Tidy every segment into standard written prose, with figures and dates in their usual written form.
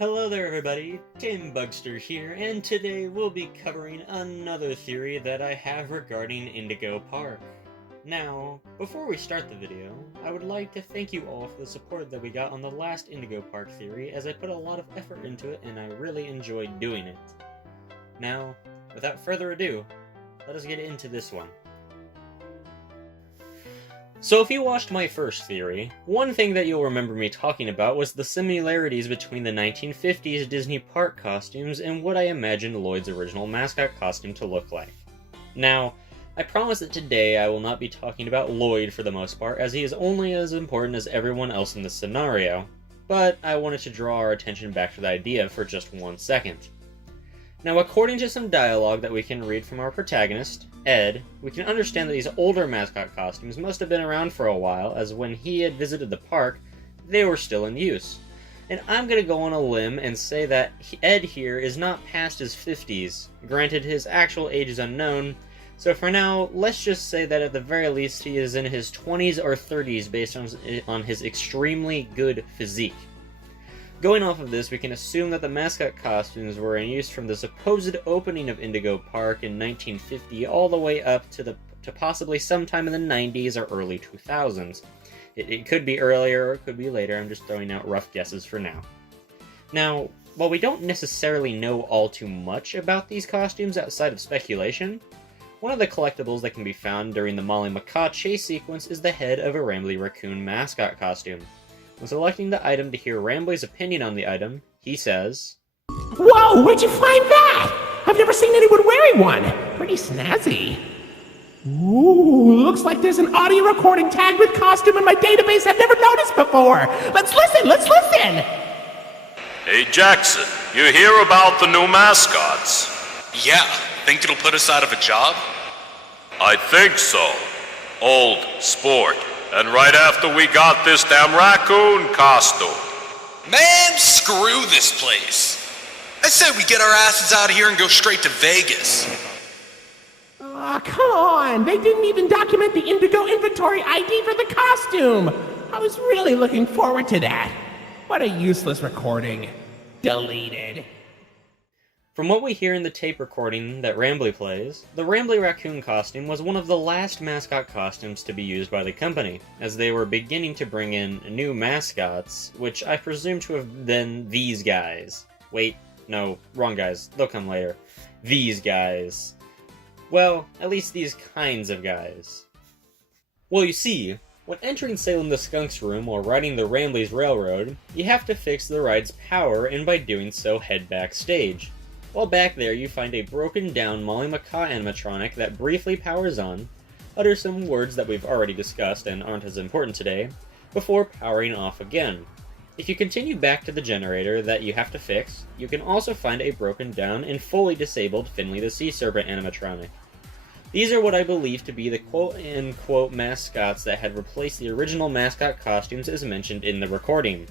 Hello there everybody, Tim Bugster here, and today we'll be covering another theory that I have regarding Indigo Park. Now, before we start the video, I would like to thank you all for the support that we got on the last Indigo Park theory, as I put a lot of effort into it and I really enjoyed doing it. Now, without further ado, let us get into this one. So if you watched my first theory, one thing that you'll remember me talking about was the similarities between the 1950s Disney park costumes and what I imagined Lloyd's original mascot costume to look like. Now, I promise that today I will not be talking about Lloyd for the most part, as he is only as important as everyone else in this scenario, but I wanted to draw our attention back to the idea for just 1 second. Now, according to some dialogue that we can read from our protagonist, Ed, we can understand that these older mascot costumes must have been around for a while, as when he had visited the park, they were still in use. And I'm gonna go on a limb and say that Ed here is not past his 50s. Granted, his actual age is unknown, so for now, let's just say that at the very least he is in his 20s or 30s based on his extremely good physique. Going off of this, we can assume that the mascot costumes were in use from the supposed opening of Indigo Park in 1950 all the way up to possibly sometime in the 90s or early 2000s. It could be earlier or it could be later, I'm just throwing out rough guesses for now. Now, while we don't necessarily know all too much about these costumes outside of speculation, one of the collectibles that can be found during the Molly Macaw chase sequence is the head of a Rambly Raccoon mascot costume. When selecting the item to hear Rambly's opinion on the item, he says, "Whoa, where'd you find that? I've never seen anyone wearing one. Pretty snazzy. Ooh, looks like there's an audio recording tagged with costume in my database I've never noticed before. Let's listen! Hey Jackson, you hear about the new mascots? Yeah, think it'll put us out of a job? I think so. Old sport. And right after we got this damn raccoon costume. Man, screw this place. I said we get our asses out of here and go straight to Vegas. Aw, come on. They didn't even document the Indigo inventory ID for the costume. I was really looking forward to that. What a useless recording. Deleted. From what we hear in the tape recording that Rambly plays, the Rambly Raccoon costume was one of the last mascot costumes to be used by the company, as they were beginning to bring in new mascots, which I presume to have been these guys. Wait, no, wrong guys, they'll come later. These guys. Well, at least these kinds of guys. Well, you see, when entering Salem the Skunk's room or riding the Rambly's Railroad, you have to fix the ride's power, and by doing so head backstage. While back there, you find a broken down Molly Macaw animatronic that briefly powers on, utters some words that we've already discussed and aren't as important today, before powering off again. If you continue back to the generator that you have to fix, you can also find a broken down and fully disabled Finley the Sea Serpent animatronic. These are what I believe to be the quote-unquote mascots that had replaced the original mascot costumes as mentioned in the recording.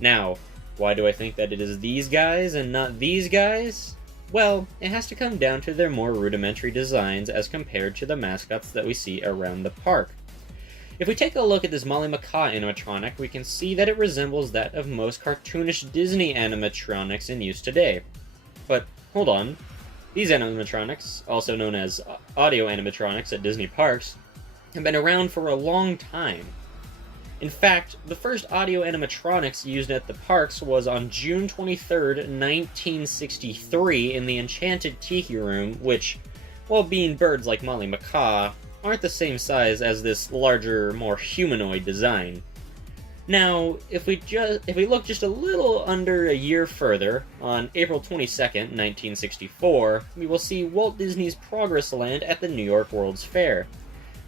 Now, why do I think that it is these guys and not these guys? Well, it has to come down to their more rudimentary designs as compared to the mascots that we see around the park. If we take a look at this Molly Macaw animatronic, we can see that it resembles that of most cartoonish Disney animatronics in use today. But, hold on. These animatronics, also known as audio animatronics at Disney parks, have been around for a long time. In fact, the first audio animatronics used at the parks was on June 23rd, 1963 in the Enchanted Tiki Room, which, while being birds like Molly Macaw, aren't the same size as this larger, more humanoid design. Now, if we look just a little under a year further, on April 22nd, 1964, we will see Walt Disney's Progress Land at the New York World's Fair.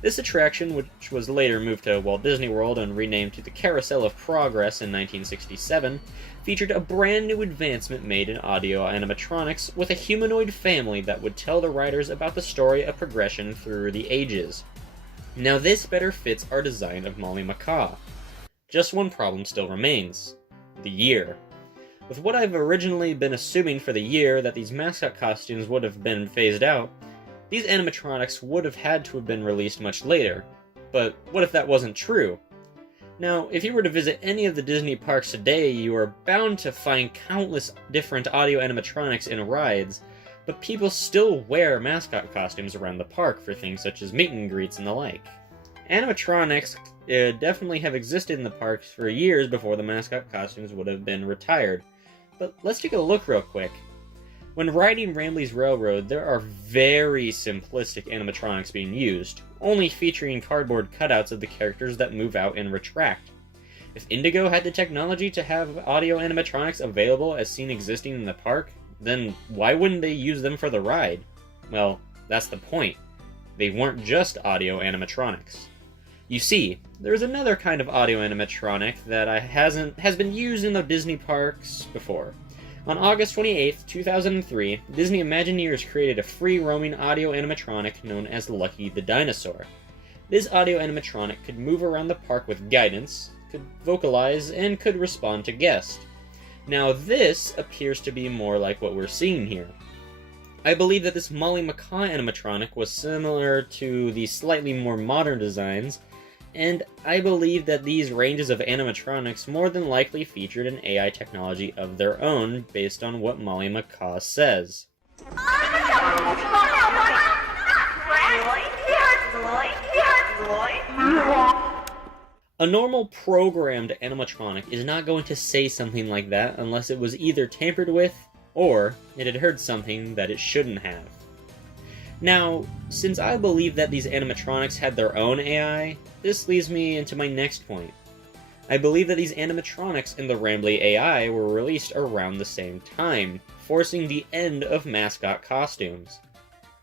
This attraction, which was later moved to Walt Disney World and renamed to the Carousel of Progress in 1967, featured a brand new advancement made in audio animatronics with a humanoid family that would tell the riders about the story of progression through the ages. Now this better fits our design of Molly Macaw. Just one problem still remains: the year. With what I've originally been assuming for the year that these mascot costumes would have been phased out, these animatronics would have had to have been released much later. But what if that wasn't true? Now, if you were to visit any of the Disney parks today, you are bound to find countless different audio animatronics in rides, but people still wear mascot costumes around the park for things such as meet and greets and the like. Animatronics definitely have existed in the parks for years before the mascot costumes would have been retired. But let's take a look real quick. When riding Rambley's Railroad, there are very simplistic animatronics being used, only featuring cardboard cutouts of the characters that move out and retract. If Indigo had the technology to have audio animatronics available as seen existing in the park, then why wouldn't they use them for the ride? Well, that's the point. They weren't just audio animatronics. You see, there's another kind of audio animatronic that has been used in the Disney parks before. On August 28, 2003, Disney Imagineers created a free-roaming audio animatronic known as Lucky the Dinosaur. This audio animatronic could move around the park with guidance, could vocalize, and could respond to guests. Now this appears to be more like what we're seeing here. I believe that this Molly Macaw animatronic was similar to the slightly more modern designs, and I believe that these ranges of animatronics more than likely featured an AI technology of their own based on what Molly Macaw says. A normal programmed animatronic is not going to say something like that unless it was either tampered with or it had heard something that it shouldn't have. Now, since I believe that these animatronics had their own AI, this leads me into my next point. I believe that these animatronics in the Rambley AI were released around the same time, forcing the end of Mascot Costumes.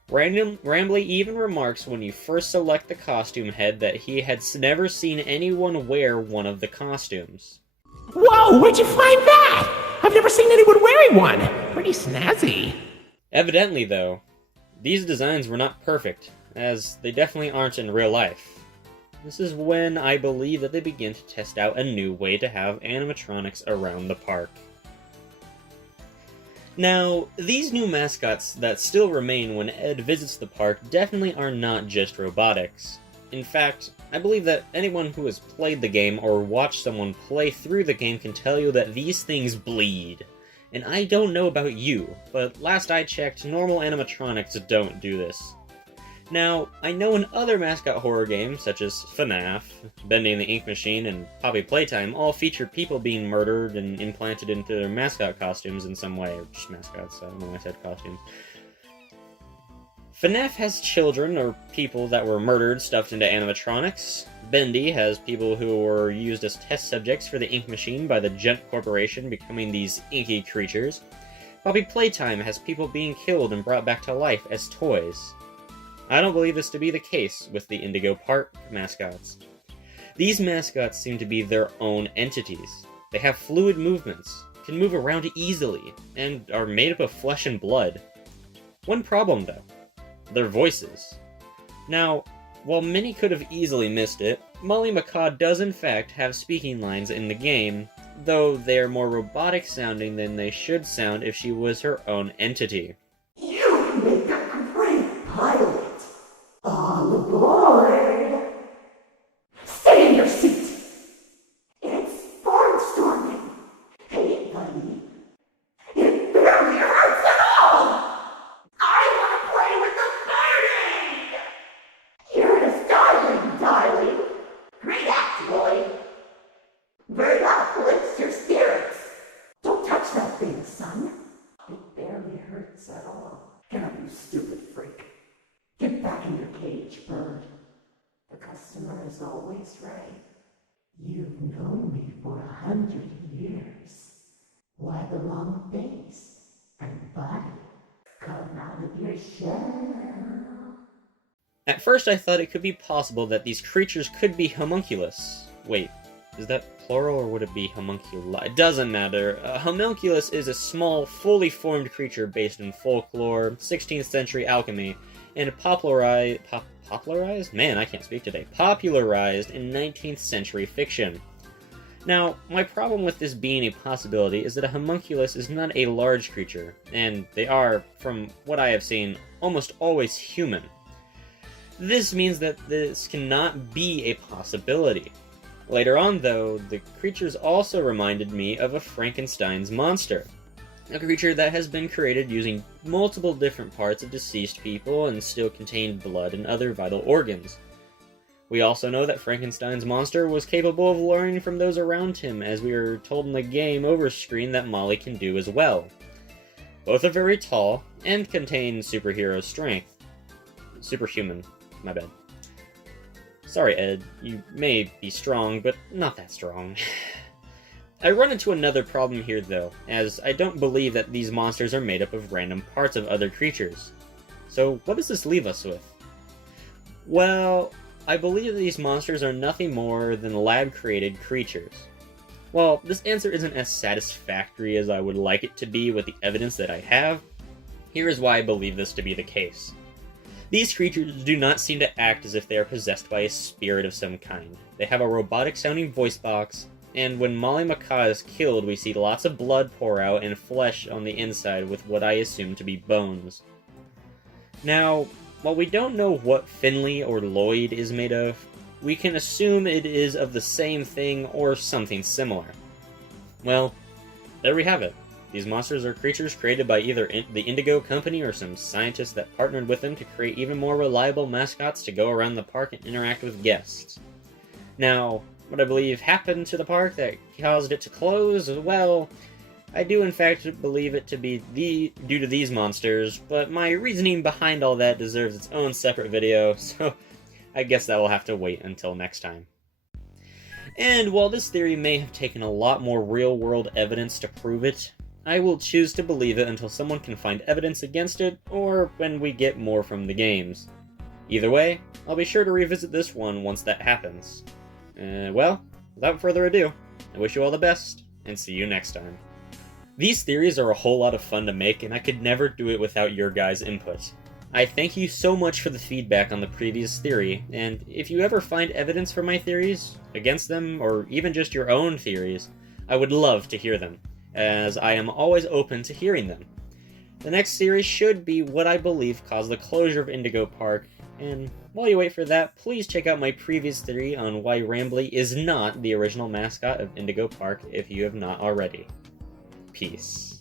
Rambley even remarks when you first select the costume head that he had never seen anyone wear one of the costumes. Whoa, where'd you find that? I've never seen anyone wearing one. Pretty snazzy. Evidently, though, these designs were not perfect, as they definitely aren't in real life. This is when I believe that they begin to test out a new way to have animatronics around the park. Now, these new mascots that still remain when Ed visits the park definitely are not just robotics. In fact, I believe that anyone who has played the game or watched someone play through the game can tell you that these things bleed. And I don't know about you, but last I checked, normal animatronics don't do this. Now, I know in other mascot horror games, such as FNAF, Bendy and the Ink Machine, and Poppy Playtime, all feature people being murdered and implanted into their mascot costumes in some way, or just mascots, I don't know why I said costumes. FNAF has children or people that were murdered stuffed into animatronics. Bendy has people who were used as test subjects for the Ink Machine by the Gent Corporation becoming these inky creatures. Poppy Playtime has people being killed and brought back to life as toys. I don't believe this to be the case with the Indigo Park mascots. These mascots seem to be their own entities. They have fluid movements, can move around easily, and are made up of flesh and blood. One problem though, their voices. Now, while many could have easily missed it, Molly Macaw does in fact have speaking lines in the game, though they are more robotic sounding than they should sound if she was her own entity. You make a great pilot! All aboard! Stay in your seat! It's barnstorming! Hey, buddy. It barely hurts at all! I want to play with the birdie! You're a starling, darling! Relax, boy! Bird uplifts your spirits! Don't touch that thing, son! It barely hurts at all. Get up, you stupid freak! Get back in your cage, bird. The customer is always right. You've known me for 100 years. Why the long face and body? Come out of your shell. At first I thought it could be possible that these creatures could be homunculus. Wait, is that plural or would it be homunculi? It doesn't matter. A homunculus is a small, fully formed creature based in folklore, 16th century alchemy, and popularized? Man, I can't speak today. Popularized in 19th century fiction. Now, my problem with this being a possibility is that a homunculus is not a large creature, and they are, from what I have seen, almost always human. This means that this cannot be a possibility. Later on, though, the creatures also reminded me of a Frankenstein's monster. A creature that has been created using multiple different parts of deceased people and still contained blood and other vital organs. We also know that Frankenstein's monster was capable of learning from those around him, as we are told in the game over screen that Molly can do as well. Both are very tall and contain superhero strength. Superhuman, my bad. Sorry, Ed, you may be strong, but not that strong. I run into another problem here, though, as I don't believe that these monsters are made up of random parts of other creatures. So what does this leave us with? Well, I believe these monsters are nothing more than lab-created creatures. While this answer isn't as satisfactory as I would like it to be with the evidence that I have, here is why I believe this to be the case. These creatures do not seem to act as if they are possessed by a spirit of some kind. They have a robotic-sounding voice box, and when Molly Macaw is killed, we see lots of blood pour out and flesh on the inside with what I assume to be bones. Now, while we don't know what Finley or Lloyd is made of, we can assume it is of the same thing or something similar. Well, there we have it. These monsters are creatures created by either the Indigo Company or some scientists that partnered with them to create even more reliable mascots to go around the park and interact with guests. Now, what I believe happened to the park that caused it to close, well, I do in fact believe it to be due to these monsters, but my reasoning behind all that deserves its own separate video, so I guess that will have to wait until next time. And while this theory may have taken a lot more real-world evidence to prove it, I will choose to believe it until someone can find evidence against it, or when we get more from the games. Either way, I'll be sure to revisit this one once that happens. Well, without further ado, I wish you all the best, and see you next time. These theories are a whole lot of fun to make, and I could never do it without your guys' input. I thank you so much for the feedback on the previous theory, and if you ever find evidence for my theories, against them, or even just your own theories, I would love to hear them, as I am always open to hearing them. The next series should be what I believe caused the closure of Indigo Park, and while you wait for that, please check out my previous theory on why Rambly is not the original mascot of Indigo Park if you have not already. Peace.